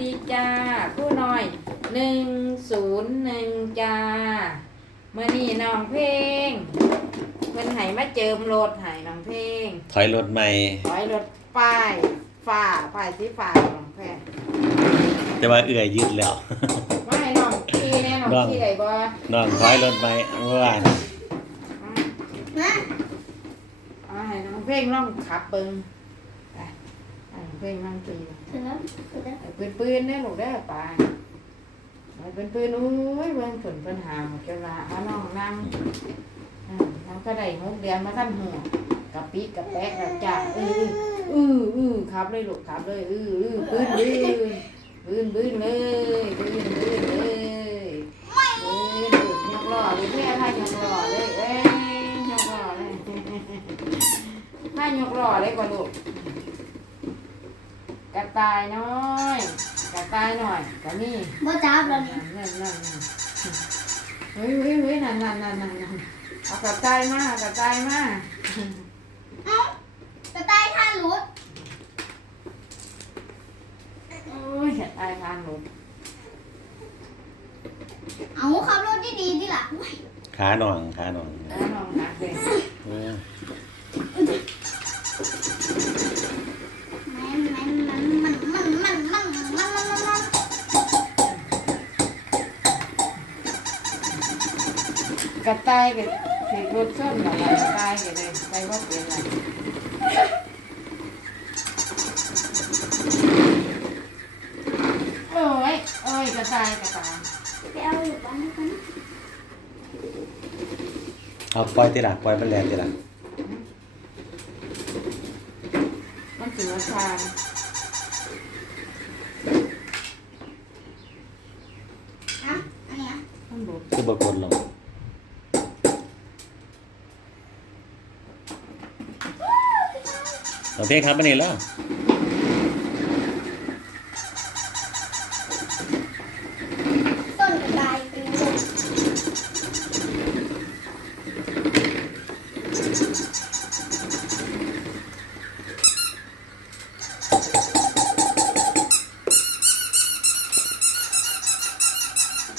ดีจ้าผู้น้อยหนึ่งศูนย์หนึ่งจ้าเมื่อนี้น้องเพลงเพิ่นให้มาเจิมรถให้น้องเพลงถอยรถใหม่ ถอยรถป้ายฝ้าป้ายสีฟ้าน้องแพรแต่ว่าเอื่อยยืดแล้ว มาให้น้องขี่แน่น้องน้อง ขี่ได้บ่น้องถอยรถใหม่เมื่อวานนะเอาให้น้องเพลงลองขับเบิ่งไปให้น้อง เพลงลองขี่ถึงแล้วถึงแล้วปืนปืนๆเด้อลูกเด้อป้าเอาปืนปืนๆอุ้ยเบิ่งฝนปัญหาหมดเวลาเอาน้องนั่งอ่าน้ำก็ได้หกเดือนมาท่านหัวกับปีกกับแป๊กกับจ่าเอออืออือครับเลยลูกครับเลยอืออือปืนปืนปืนปืนเลยปืนปืนเลยปืนปืนยกล้อเลยเพื่อให้ยกล้อเลยเอ้ยยกล้อเลยให้ยกล้อเลยกว่าลูก กระต่ายน้อย กระต่ายหน่อยกระนี่บ่จับแล้วนี่นั่นนั่นนั่นเฮ้ยเฮ้ยเฮ้ยนั่นนั่นนั่นนั่นนั่นเอากระต่ายมากระต่ายมาเอ้าจะตายท่านรุดโอ้ยกระต่ายทางหลบเอาขับรถดีๆดิล่ะโอ้ยขาหน่องขาหน่องแล้วน้องนักเลย กระต่ายกับถือรถส้นกับกระต่ายกันเลยไปว่าเป็นไรโอ้ยโอ้ยกระต่ายกระต่ายไปเอาอยู่บ้านกันเอาปล่อยติละปล่อยมันแลนติละมันถือว่าทาง อะอันเนี้ย ต้องหลบ คือบกดลง เอาเพลงครับมานี่แล้ว ต้นกระต่ายเป็นลูก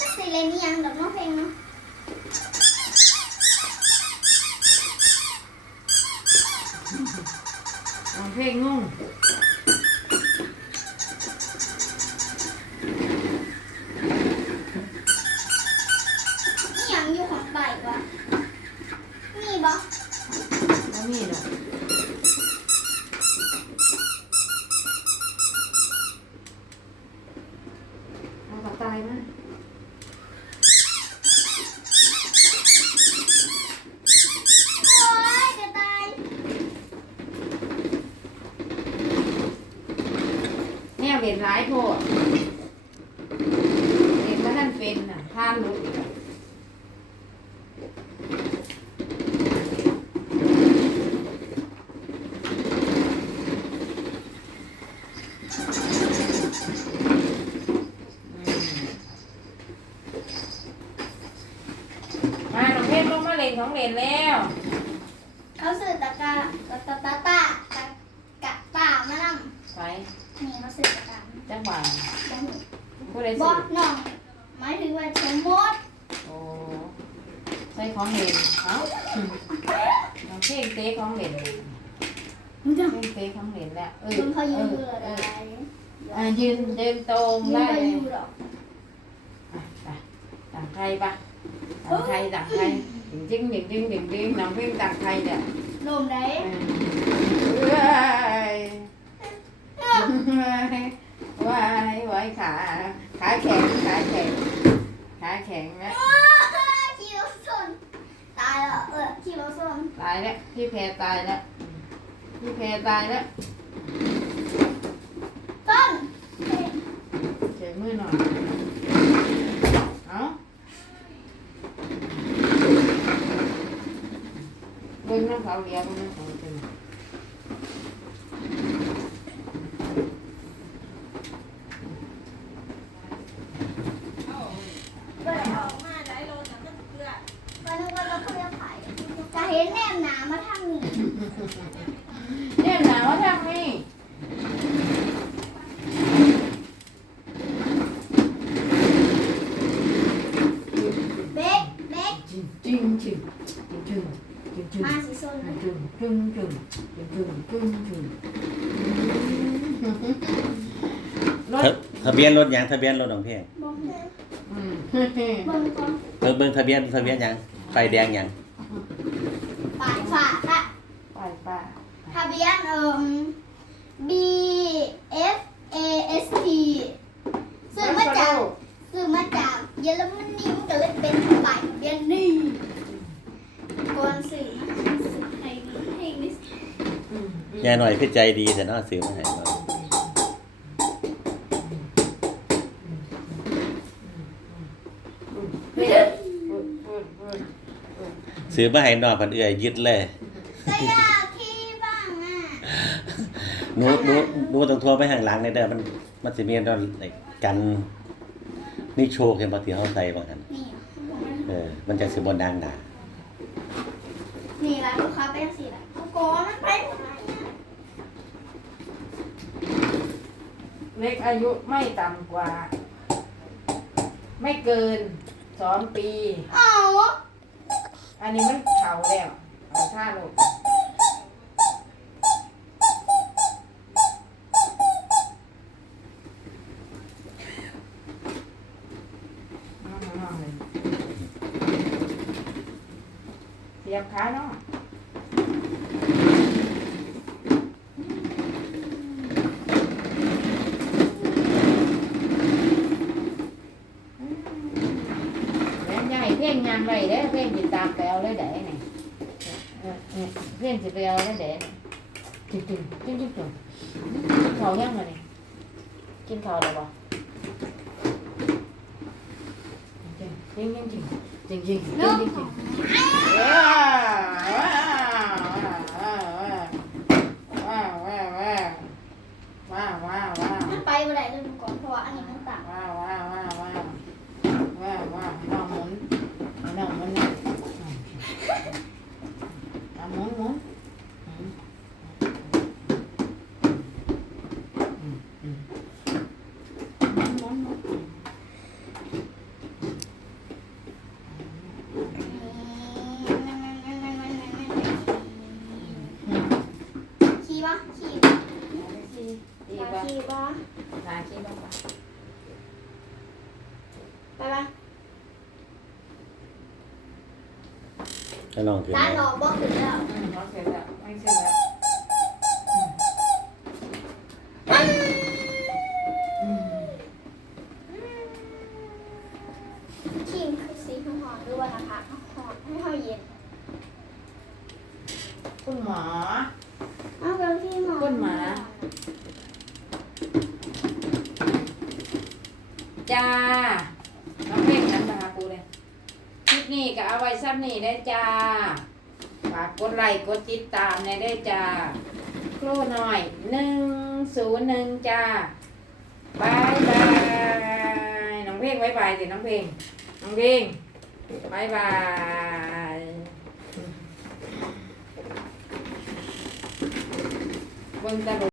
จักสิเล่นอีหยังดอกเน้องเพลงเนาะ น้องเพลงงง อีหยังอยู่ของไปวะมีบ่ แล้วมีดอกเอากระต่ายมา โอ้ยกระต่าย แนวเด่นร้ายโพดเด่นว่าท่าน เป็นน่ะท่านรู้อีกมาน้องเพชรลงมาเล่นของเล่นแล้ว เขาซื้อตะกร้าตะตะตะตะตะกะตามานำไปนี่เขาซื้อตะกร้าจังหวะบ่ผู้ใดบอสิกน้องายถึงว่าสมมติโอ้ใส่ของเล่นเอ้าน้องเพลงเต้ของเล่นเพลงเต้ของเล่นแล้วเออมันเขายืนเอเบื่ออเอได้ออ่ายืนเดินตรงยืนได้ไปเลยอยู่ดอกอะไปต่างใครปะต่างใครต่างใครดึงจึงดึงจึงดึงดึงน้องเพลงต่างใครเนี่ยลมได้เอ้ยว้ายว้ายขาขาแข็งขาแข็ง ขาแข็งนะขี่รถชนตายแล้วเออขี่รถชนตายแล้วพี่แพรตายแล้วพี่แพรตายแล้วต้นเฉยมือหน่อยเอาเบิ้งน้ำเขาเลี้ยงน้ำเขา ปึ้งปึ้ทะเบียนรถยังทะเบียนรถของพี่บอกเลยอืเบิ่งก่อเออเบิ่งทะเบียนทะเบียนยังไฟแดงยังปาดฝาค่ะไปป่ะทะเบียนเอิ่ม หน่อยคือใจดีแต่เนาะซื้อมาให้เนาะเฮ้ยพูดพูดพูดซื้อมาให้น้องเพิ่นเอื้อยยึดเลยก็อยากที่บ้างอะหนูหนูหนูต้องโทรไปข้างหลังในเด้อมันมันสิมีอันนั้นไอ้กันนี่โชคเห็นบ่ที่เฮาใส่บางหันนี่อะเออมันจะสิบ่ดังหนานี่ละลูกค้าเป็นสีละโกมันไปหมด เลยเล็กอายุไม่ต่ำกว่า ไม่เกินสองปี เอาอันนี้มันเข่าแล้วเอาท่าลูกเอาเอาเลยเสียบขาเนาะแม่นใหญ่ เพ่งยางไรเด้อเพ่งติดตามไปเอาเลยเด้นี่เออเออเพ่งสิไปเอาเลยเด้จริงจริงจริงจริงจริงกินข้าวยังมาเนี่ยกินข้าวแล้วบ่จริงจริงจริงจริงจริงจริง ขี้บ่ลาขี้บ่ไปปะถ้าลองถึงร้าหลอกบ่ถึงแล้ว น้องเพ่งนั้นมาปูเลยคลิปนี้ก็เอาไว้ซ้ำนี่ได้จ้า ฝากกดไลค์กดติดตามในได้จ้า ครูหน่อยหนึ่งศูนย์หนึ่งจ้าบายบายน้องเพ่งบายบายสิน้องเพ่งน้องเพ่งบายบายบนตลก